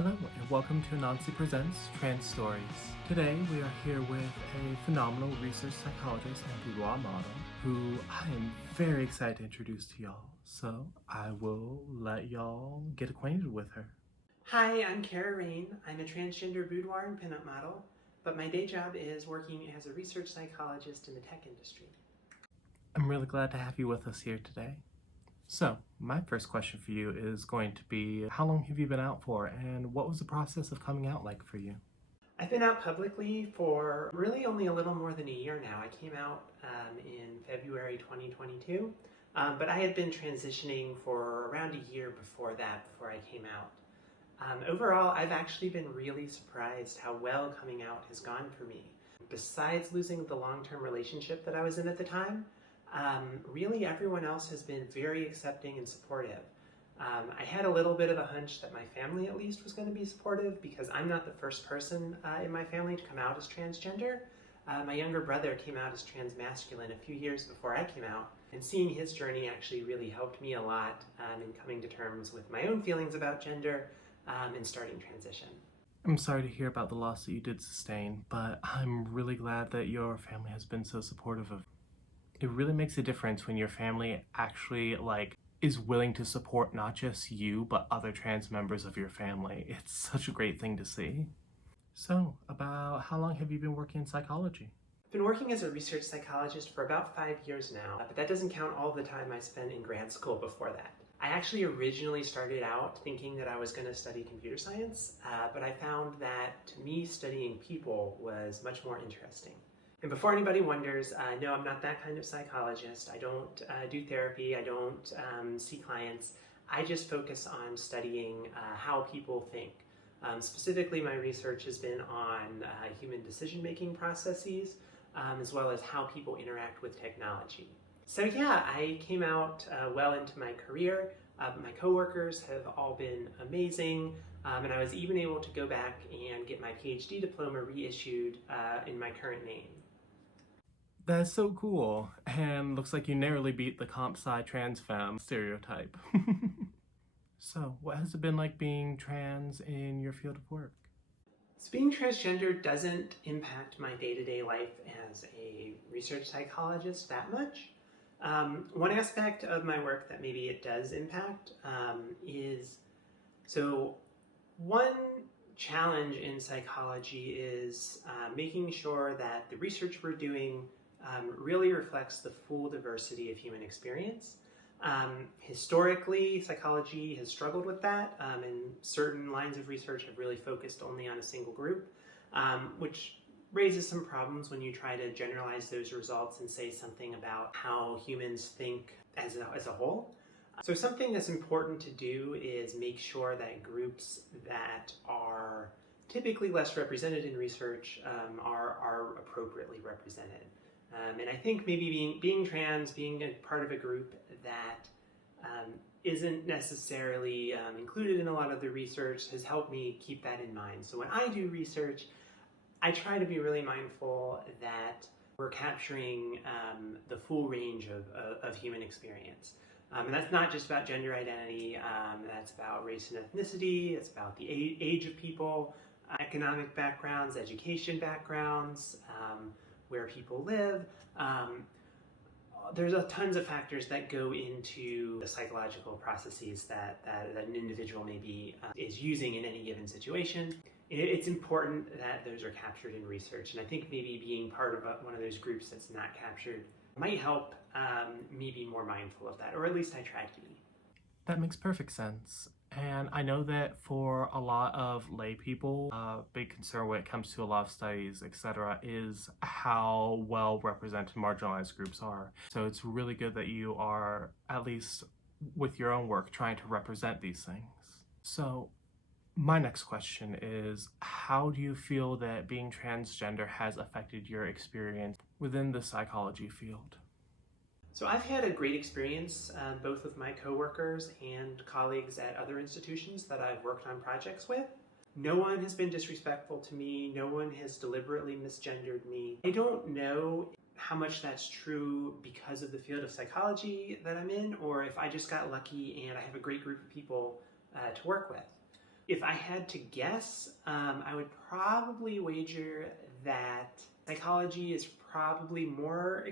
Hello and welcome to Anonsee Presents Trans Stories. Today we are here with a phenomenal research psychologist and boudoir model who I am very excited to introduce to y'all. So I will let y'all get acquainted with her. Hi, I'm Cara Rayne. I'm a transgender boudoir and pinup model, but my day job is working as a research psychologist in the tech industry. I'm really glad to have you with us here today. So, my first question for you is going to be, how long have you been out for, and what was the process of coming out like for you? I've been out publicly for really only a little more than a year now. I came out in February 2022, but I had been transitioning for around a year before that, before I came out. Overall, I've actually been really surprised how well coming out has gone for me. Besides losing the long-term relationship that I was in at the time, really everyone else has been very accepting and supportive. I had a little bit of a hunch that my family at least was going to be supportive because I'm not the first person in my family to come out as transgender. My younger brother came out as transmasculine a few years before I came out, and seeing his journey actually really helped me a lot in coming to terms with my own feelings about gender and starting transition. I'm sorry to hear about the loss that you did sustain, but I'm really glad that your family has been so supportive of. It really makes a difference when your family actually is willing to support not just you, but other trans members of your family. It's such a great thing to see. So, about how long have you been working in psychology? I've been working as a research psychologist for about 5 years now, but that doesn't count all the time I spent in grad school before that. I actually originally started out thinking that I was going to study computer science, but I found that to me studying people was much more interesting. And before anybody wonders, no, I'm not that kind of psychologist. I don't do therapy. I don't see clients. I just focus on studying how people think. Specifically, my research has been on human decision-making processes, as well as how people interact with technology. So yeah, I came out well into my career. My coworkers have all been amazing, and I was even able to go back and get my PhD diploma reissued in my current name. That's so cool, and looks like you narrowly beat the comp sci trans femme stereotype. So, what has it been like being trans in your field of work? So being transgender doesn't impact my day-to-day life as a research psychologist that much. One aspect of my work that maybe it does impact one challenge in psychology is making sure that the research we're doing really reflects the full diversity of human experience. Historically, psychology has struggled with that, and certain lines of research have really focused only on a single group, which raises some problems when you try to generalize those results and say something about how humans think as a whole. So something that's important to do is make sure that groups that are typically less represented in research are appropriately represented. And I think maybe being trans, being a part of a group that isn't necessarily included in a lot of the research has helped me keep that in mind. So when I do research, I try to be really mindful that we're capturing the full range of human experience. And that's not just about gender identity, that's about race and ethnicity, it's about the age of people, economic backgrounds, education backgrounds, where people live. There's tons of factors that go into the psychological processes that an individual maybe is using in any given situation. It's important that those are captured in research, and I think maybe being part of one of those groups that's not captured might help me be more mindful of that, or at least I try to be. That makes perfect sense. And I know that for a lot of lay people, a big concern when it comes to a lot of studies, etc., is how well represented marginalized groups are. So it's really good that you are, at least with your own work, trying to represent these things. So my next question is, how do you feel that being transgender has affected your experience within the psychology field? So I've had a great experience both with my coworkers and colleagues at other institutions that I've worked on projects with. No one has been disrespectful to me. No one has deliberately misgendered me. I don't know how much that's true because of the field of psychology that I'm in, or if I just got lucky and I have a great group of people to work with. If I had to guess, I would probably wager that psychology is probably more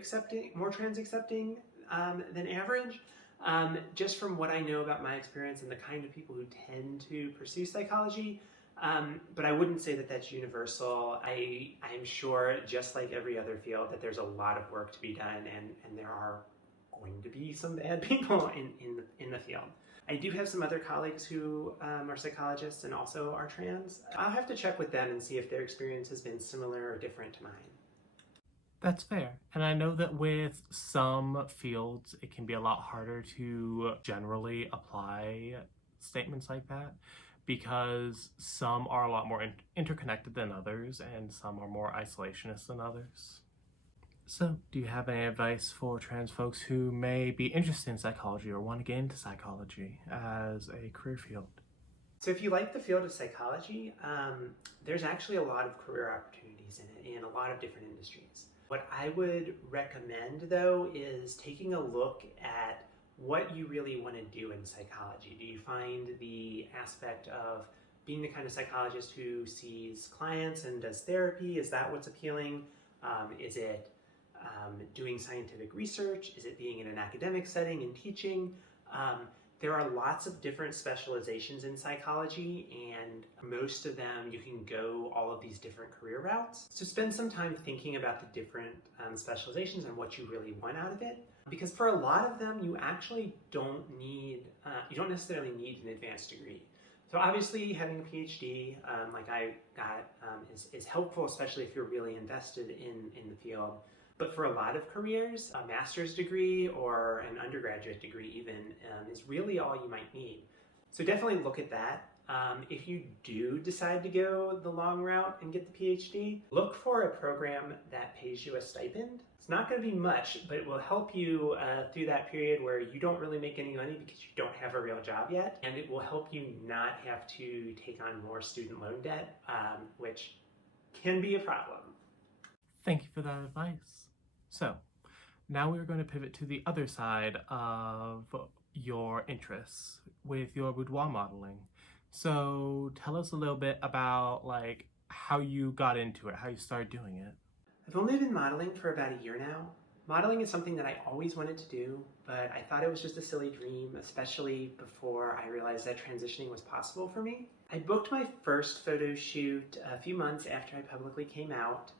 trans accepting than average. Just from what I know about my experience and the kind of people who tend to pursue psychology. But I wouldn't say that that's universal. I'm sure, just like every other field, that there's a lot of work to be done, and there are going to be some bad people in the field. I do have some other colleagues who are psychologists and also are trans. I'll have to check with them and see if their experience has been similar or different to mine. That's fair. And I know that with some fields, it can be a lot harder to generally apply statements like that because some are a lot more interconnected than others and some are more isolationist than others. So, do you have any advice for trans folks who may be interested in psychology or want to get into psychology as a career field? So if you like the field of psychology, there's actually a lot of career opportunities in it in a lot of different industries. What I would recommend, though, is taking a look at what you really want to do in psychology. Do you find the aspect of being the kind of psychologist who sees clients and does therapy? Is that what's appealing? Is it doing scientific research? Is it being in an academic setting and teaching? There are lots of different specializations in psychology, and most of them you can go all of these different career routes. So spend some time thinking about the different specializations and what you really want out of it. Because for a lot of them, you actually don't necessarily need an advanced degree. So obviously having a PhD, like I got, is helpful, especially if you're really invested in the field. But for a lot of careers, a master's degree or an undergraduate degree even is really all you might need. So definitely look at that. If you do decide to go the long route and get the PhD, look for a program that pays you a stipend. It's not going to be much, but it will help you through that period where you don't really make any money because you don't have a real job yet. And it will help you not have to take on more student loan debt, which can be a problem. Thank you for that advice. So, now we're going to pivot to the other side of your interests with your boudoir modeling. So, tell us a little bit about how you got into it, how you started doing it. I've only been modeling for about a year now. Modeling is something that I always wanted to do, but I thought it was just a silly dream, especially before I realized that transitioning was possible for me. I booked my first photo shoot a few months after I publicly came out.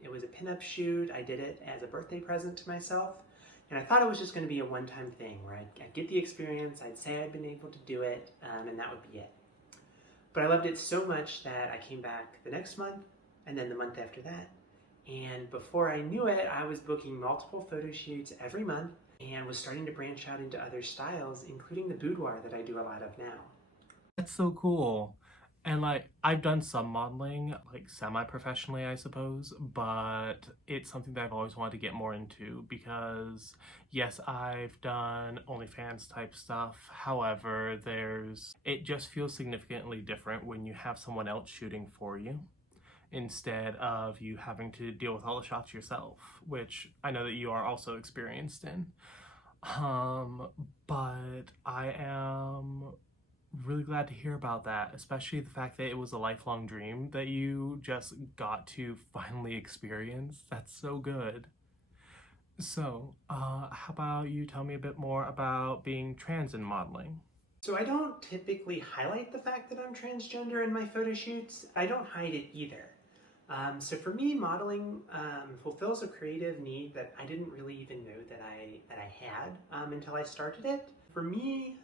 It was a pinup shoot. I did it as a birthday present to myself, and I thought it was just going to be a one-time thing where I'd get the experience, I'd say I'd been able to do it, and that would be it. But I loved it so much that I came back the next month, and then the month after that, and before I knew it, I was booking multiple photo shoots every month and was starting to branch out into other styles, including the boudoir that I do a lot of now. That's so cool. And I've done some modeling, semi-professionally, I suppose, but it's something that I've always wanted to get more into because, yes, I've done OnlyFans type stuff. However, it just feels significantly different when you have someone else shooting for you instead of you having to deal with all the shots yourself, which I know that you are also experienced in. But I am really glad to hear about that, especially the fact that it was a lifelong dream that you just got to finally experience. That's so good. So, how about you tell me a bit more about being trans in modeling? So I don't typically highlight the fact that I'm transgender in my photo shoots. I don't hide it either. So for me, modeling fulfills a creative need that I didn't really even know that I had until I started it. For me,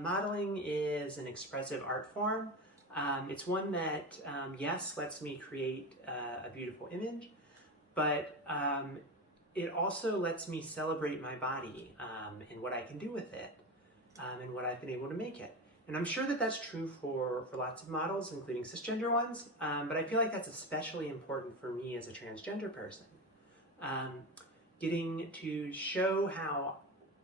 modeling is an expressive art form. It's one that, yes, lets me create a beautiful image, but it also lets me celebrate my body and what I can do with it and what I've been able to make it. And I'm sure that that's true for lots of models, including cisgender ones, but I feel like that's especially important for me as a transgender person. Getting to show how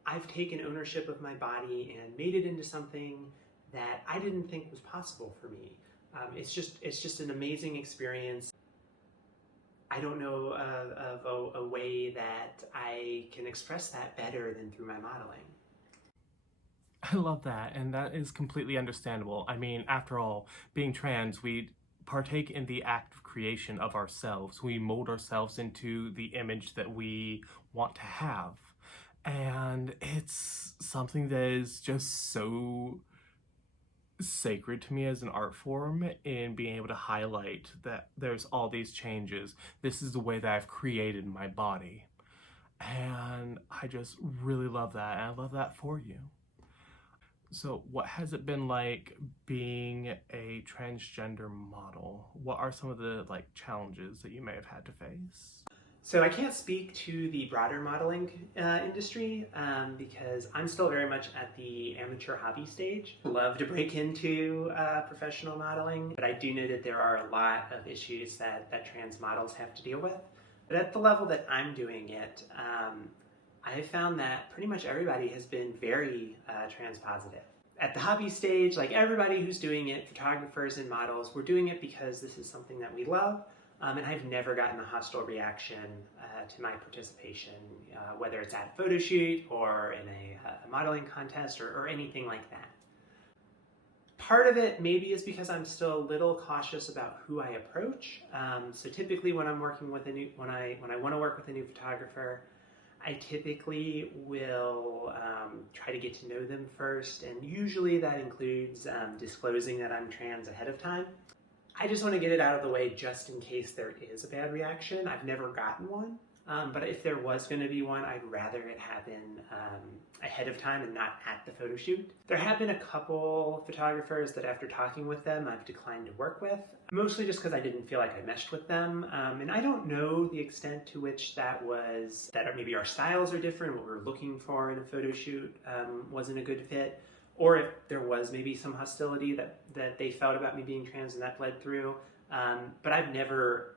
I've taken ownership of my body and made it into something that I didn't think was possible for me. It's just an amazing experience. I don't know of a way that I can express that better than through my modeling. I love that, and that is completely understandable. I mean, after all, being trans, we partake in the act of creation of ourselves. We mold ourselves into the image that we want to have. And it's something that is just so sacred to me as an art form in being able to highlight that there's all these changes. This is the way that I've created my body. And I just really love that, and I love that for you. So, what has it been like being a transgender model? What are some of the challenges that you may have had to face? So I can't speak to the broader modeling industry because I'm still very much at the amateur hobby stage. Love to break into professional modeling, but I do know that there are a lot of issues that trans models have to deal with. But at the level that I'm doing it, I have found that pretty much everybody has been very trans positive. At the hobby stage, like everybody who's doing it, photographers and models, we're doing it because this is something that we love. And I've never gotten a hostile reaction to my participation, whether it's at a photo shoot or in a modeling contest or anything like that. Part of it maybe is because I'm still a little cautious about who I approach. So typically when I'm working with when I want to work with a new photographer, I typically will try to get to know them first, and usually that includes disclosing that I'm trans ahead of time. I just want to get it out of the way just in case there is a bad reaction. I've never gotten one, but if there was going to be one, I'd rather it happen ahead of time and not at the photo shoot. There have been a couple photographers that after talking with them, I've declined to work with, mostly just because I didn't feel like I meshed with them. And I don't know the extent to which that was, that maybe our styles are different, what we're looking for in a photo shoot wasn't a good fit. Or if there was maybe some hostility that they felt about me being trans and that bled through. But I've never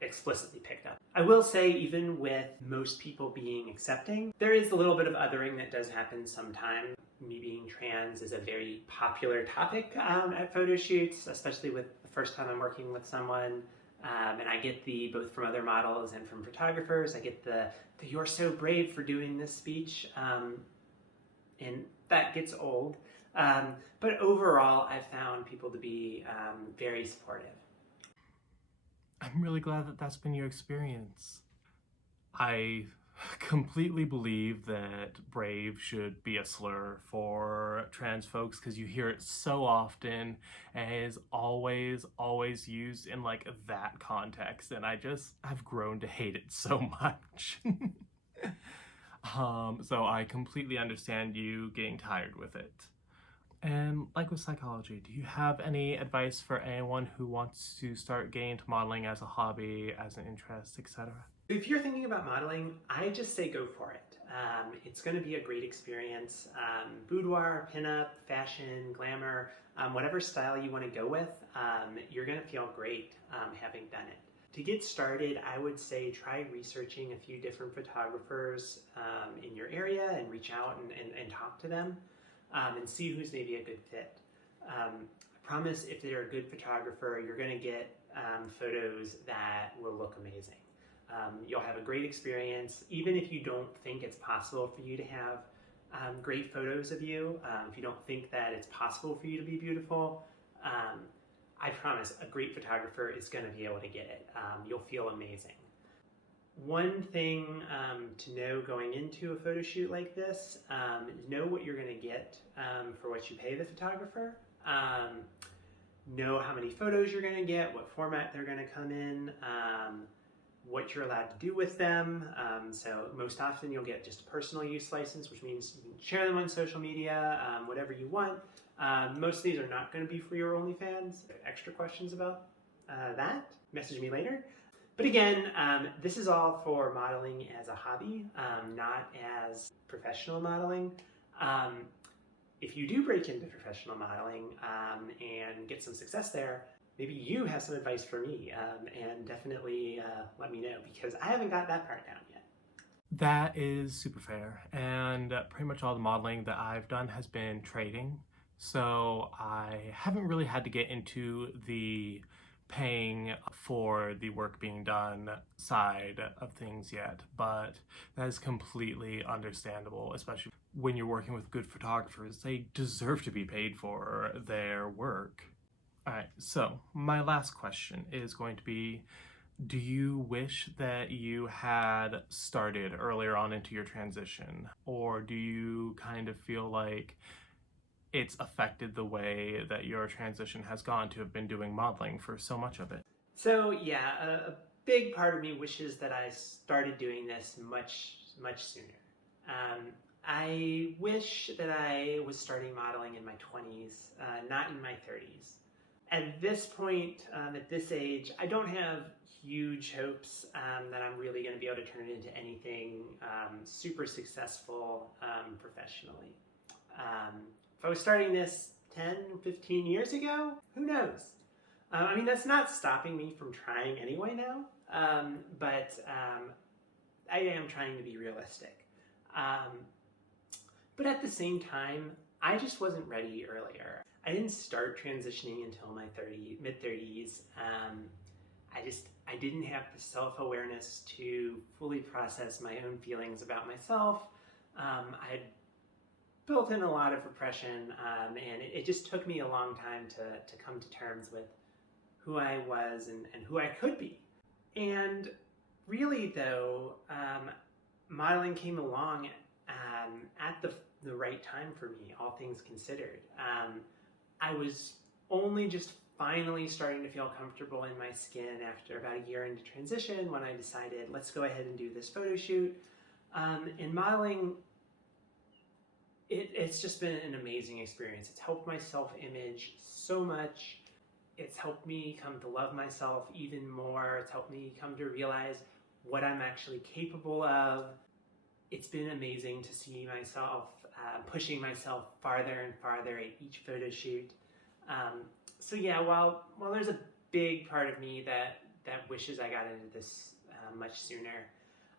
explicitly picked up. I will say, even with most people being accepting, there is a little bit of othering that does happen sometimes. Me being trans is a very popular topic at photo shoots, especially with the first time I'm working with someone. And I get both from other models and from photographers, I get the "you're so brave for doing this" speech. And that gets old. But overall, I've found people to be very supportive. I'm really glad that that's been your experience. I completely believe that brave should be a slur for trans folks because you hear it so often and it is always used in that context, and I've grown to hate it so much. So I completely understand you getting tired with it. And like with psychology, do you have any advice for anyone who wants to start getting into modeling as a hobby, as an interest, etc.? If you're thinking about modeling, I just say go for it. It's going to be a great experience. Boudoir, pinup, fashion, glamour, whatever style you want to go with, you're going to feel great having done it. To get started, I would say try researching a few different photographers in your area and reach out and talk to them and see who's maybe a good fit. I promise if they're a good photographer, you're going to get photos that will look amazing. You'll have a great experience, even if you don't think it's possible for you to have great photos of you, if you don't think that it's possible for you to be beautiful. I promise a great photographer is going to be able to get it. You'll feel amazing. One thing to know going into a photo shoot like this, know what you're going to get for what you pay the photographer. Know how many photos you're going to get, what format they're going to come in, what you're allowed to do with them. So most often you'll get just a personal use license, which means you can share them on social media, whatever you want. Most of these are not going to be for your OnlyFans. If you have extra questions about that, message me later. But again, this is all for modeling as a hobby, not as professional modeling. If you do break into professional modeling and get some success there, maybe you have some advice for me, and definitely let me know, because I haven't got that part down yet. That is super fair, and pretty much all the modeling that I've done has been trading, so I haven't really had to get into the paying for the work being done side of things yet, but that is completely understandable, especially when you're working with good photographers. They deserve to be paid for their work. All right, so my last question is going to be, do you wish that you had started earlier on into your transition, or do you kind of feel like it's affected the way that your transition has gone to have been doing modeling for so much of it? So yeah, a big part of me wishes that I started doing this much sooner. I wish that I was starting modeling in my 20s, not in my 30s. At this point, at this age, I don't have huge hopes that I'm really going to be able to turn it into anything super successful professionally. If I was starting this 10, 15 years ago, who knows? I mean, that's not stopping me from trying anyway now, but I am trying to be realistic. But at the same time, I just wasn't ready earlier. I didn't start transitioning until my mid-30s. I didn't have the self-awareness to fully process my own feelings about myself. I had built in a lot of repression, and it just took me a long time to come to terms with who I was and who I could be. And really, though, modeling came along at the right time for me, all things considered. I was only just finally starting to feel comfortable in my skin after about a year into transition when I decided, let's go ahead and do this photo shoot. In modeling, it's just been an amazing experience. It's helped my self-image so much. It's helped me come to love myself even more. It's helped me come to realize what I'm actually capable of. It's been amazing to see myself pushing myself farther and farther at each photo shoot. So yeah, while there's a big part of me that wishes I got into this much sooner,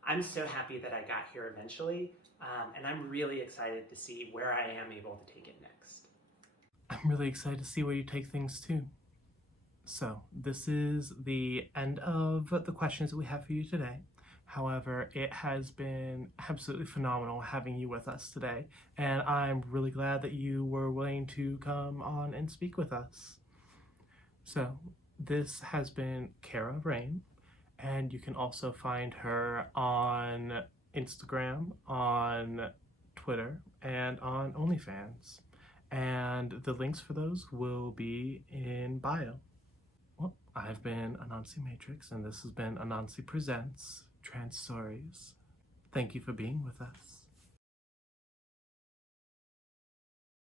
I'm so happy that I got here eventually, and I'm really excited to see where I am able to take it next. I'm really excited to see where you take things too. So this is the end of the questions that we have for you today. However, it has been absolutely phenomenal having you with us today, and I'm really glad that you were willing to come on and speak with us. So this has been Cara Rayne, and you can also find her on Instagram, on Twitter, and on OnlyFans. And the links for those will be in bio. Well, I've been Anonsee Matrix, and this has been Anonsee Presents Trans Stories. Thank you for being with us.